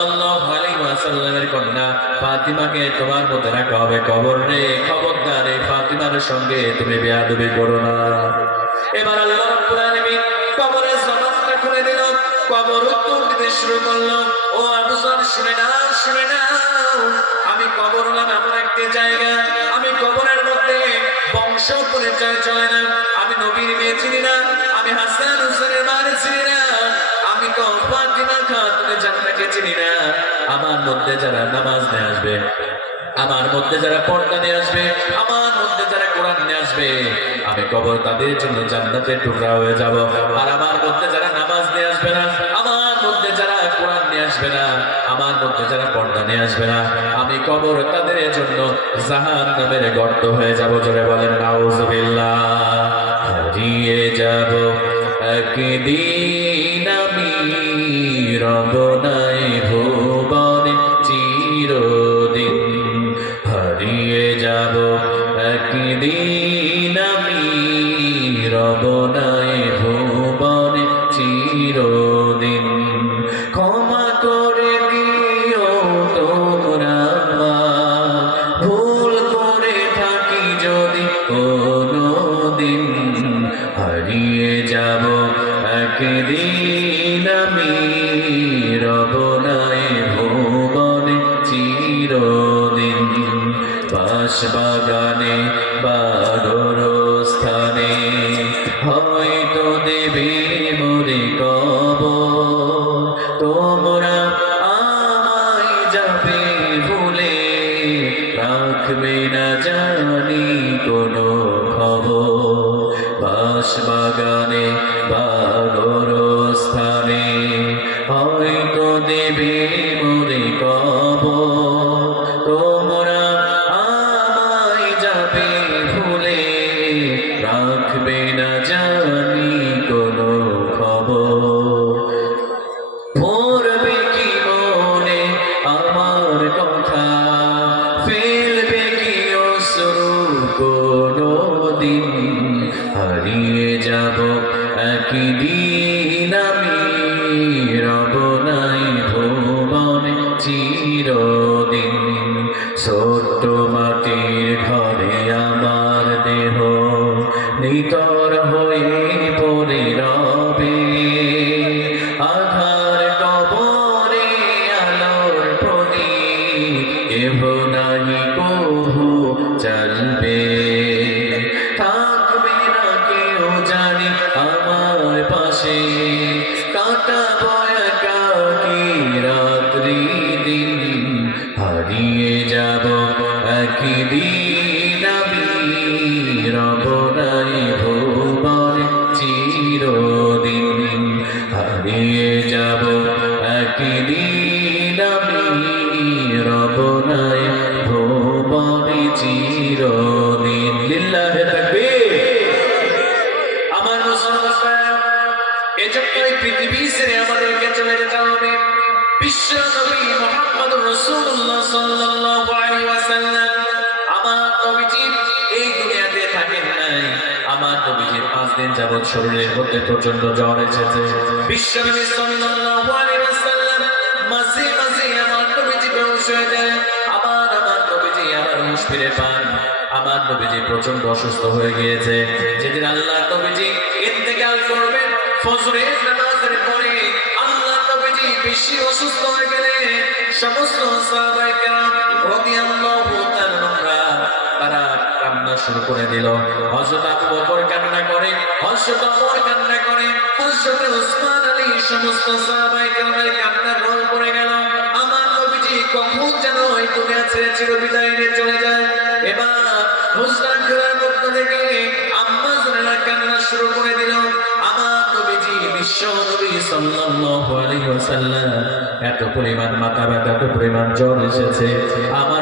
সাল্লাল্লাহু কন্যা ফাতিমাকে তোমার মধ্যে রাখা হবে কবর রে। খবরদার এই ফাতিমার সঙ্গে তুমি বেয়াদবি করো না। এবার আল্লাহ রাব্বুল আলামিন কবরের জবাবটা খুলে দিল। কবর উত্তর দিতে শুরু করল। ও আবু শুনে না শুনে না আমি কবর হলাম এমন একটি জায়গা। আমি কবরের মধ্যে বংশ পরিচয় চলে না। আমি নবীর মেয়ে চিনি না। আমি হাসান আমার মধ্যে যারা নামাজ নিয়ে আসবে, আমার মধ্যে যারা পর্দা নিয়ে আসবে, আমার মধ্যে যারা কোরআন নিয়ে আসবে, আমি কবর তাদের জন্য জান্নাতের টুকরা হয়ে যাব। আর আমার মধ্যে যারা নামাজ নিয়ে আসবে না, আমার মধ্যে যারা কোরআন নিয়ে আসবে না, আমার মধ্যে যারা পর্দা নিয়ে আসবে না, আমি কবর তাদের জন্য গর্ত হয়ে যাব। জোরে বলেন হারিয়ে যাব। একদিন চিরদিন। ক্ষমা করে দিও তোমরা ভুল করে থাকি যদি কোনো দিন হারিয়ে যাব একদিন আমি। রবনায় ভুবনে চিরদিন। বাস রাখবে না জানি কোনো খবর। বাস বাগানে বাগর স্থানে হয়তো দেবে মনে কব হারিয়ে যাব, একদিন আমি রব নাই ভুবনে চিরদিন। ছোট্ট মাটির ঘরে আমার দেহ, নিতর হয়ে পড়ে রবে। আধার কবরে আলোর প্রতি এভ নাহি হারিয়ে যাব। একদিন আমি রবনাই ভুবনে চিরদিন লিল্লাহে তাকবীর। আমার মুসলমান এজন্যই পৃথিবী ছেড়ে আমাদেরকে চলে যেতে হবে। বিশ্ব নবী মোহাম্মদ রসুল্লাহ সাল্লাল্লাহু আলাইহি ওয়াসাল্লাম, আমার নবীজি যাবৎ শরীরের মধ্যে প্রচণ্ড জ্বর এসেছে। আমার নবীজি প্রচণ্ড অসুস্থ হয়ে গিয়েছে। যেদিন আল্লাহ নবীজি ইন্তেকাল করবেন, ফজরের পরে আল্লাহ নবীজি বেশি অসুস্থ হয়ে গেলে সমস্ত শুরু করে দিল। হযরত আবু বকর কান্না করে, হযরত ওমর কান্না করে, হযরত উসমান আলী সমস্ত সাহাবায়ে কেরামের কান্নার রোল পড়ে গেল। আমার নবীজি কখন যেন এই দুনিয়া ছেড়ে চিরবিদায় নিয়ে চলে যায়। এবার হুজরা ঘরের মধ্য থেকে আম্মা জানেরা কান্না শুরু করে দিল। আমার নবীজি বিশ্ব নবী সাল্লাল্লাহু আলাইহি ওয়াসাল্লাম, এত পরিমাণ মাথা ব্যথা, এত পরিমাণ জ্বর এসেছে। আমার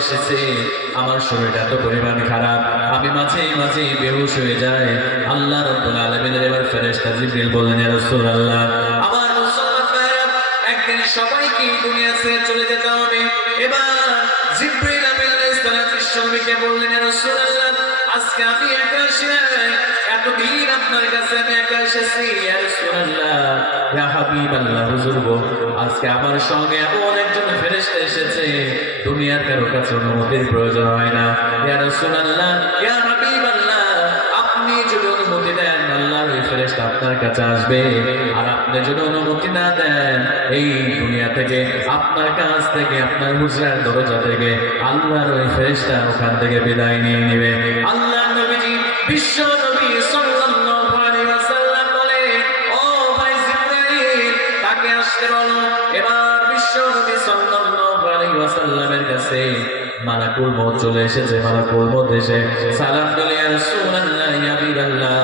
এসেছে। আমার শরীর এত পরিমাণ খারাপ। আমি মাঝে মাঝে বেহুশ হয়ে যাই। আল্লাহ রব্বুল আলমিনের এবার ফেরেস্তা জিবিল বললেন রসুল আল্লাহ আমার একদিন সবাইকে দুনিয়া ছেড়ে চলে যেতে হবে। এবার আমিন আলাইহিস সালাম বললেন রাসূলুল্লাহ আজকে আমি একা এসে এতদিন আপনার কাছে আমি একা এসেছি। আজকে আমার সঙ্গে এমন একজন ফেরেশতা এসেছে। দুনিয়ার কারও কাছে অনুমতির প্রয়োজন হয় না। ইয়ার রাসূলুল্লাহ কাছে আসবে। আর আপনি যদি অনুমতি না দেন, এই দুনিয়া থেকে, আপনার কাছ থেকে, আপনার হুজরার দরজা থেকে, আল্লাহর ওই ফেরেশতা ওখান থেকে বিদায় নিয়ে নেবে। আল্লাহ নবীজি, বিশ্ব নবী সাল্লাল্লাহু আলাইহি ওয়াসাল্লাম বলে, ও ভাই জিবরাইল তাকে আসতে বলো? এবার বিশ্ব নবী সাল্লাল্লাহু আলাইহি ওয়াসাল্লামের কাছে মালাকুল মত চলে এসেছে মালাকুল মত এসে সালাম দিলে রাসূলুল্লাহ ইয়া হাবিবাল্লাহ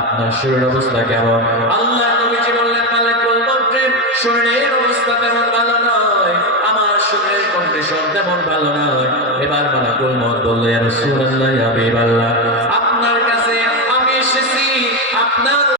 আপনার শরীর অবস্থা কেমন? আল্লাহ নবীজি বললেন মালাকুল মউত শরীরের অবস্থা তেমন ভালো নয়, আমার শরীরের কন্ডিশন তেমন ভালো নয়। এবার মানাকুল মত বললেন রাসূলুল্লাহ ইয়া হাবিবাল্লাহ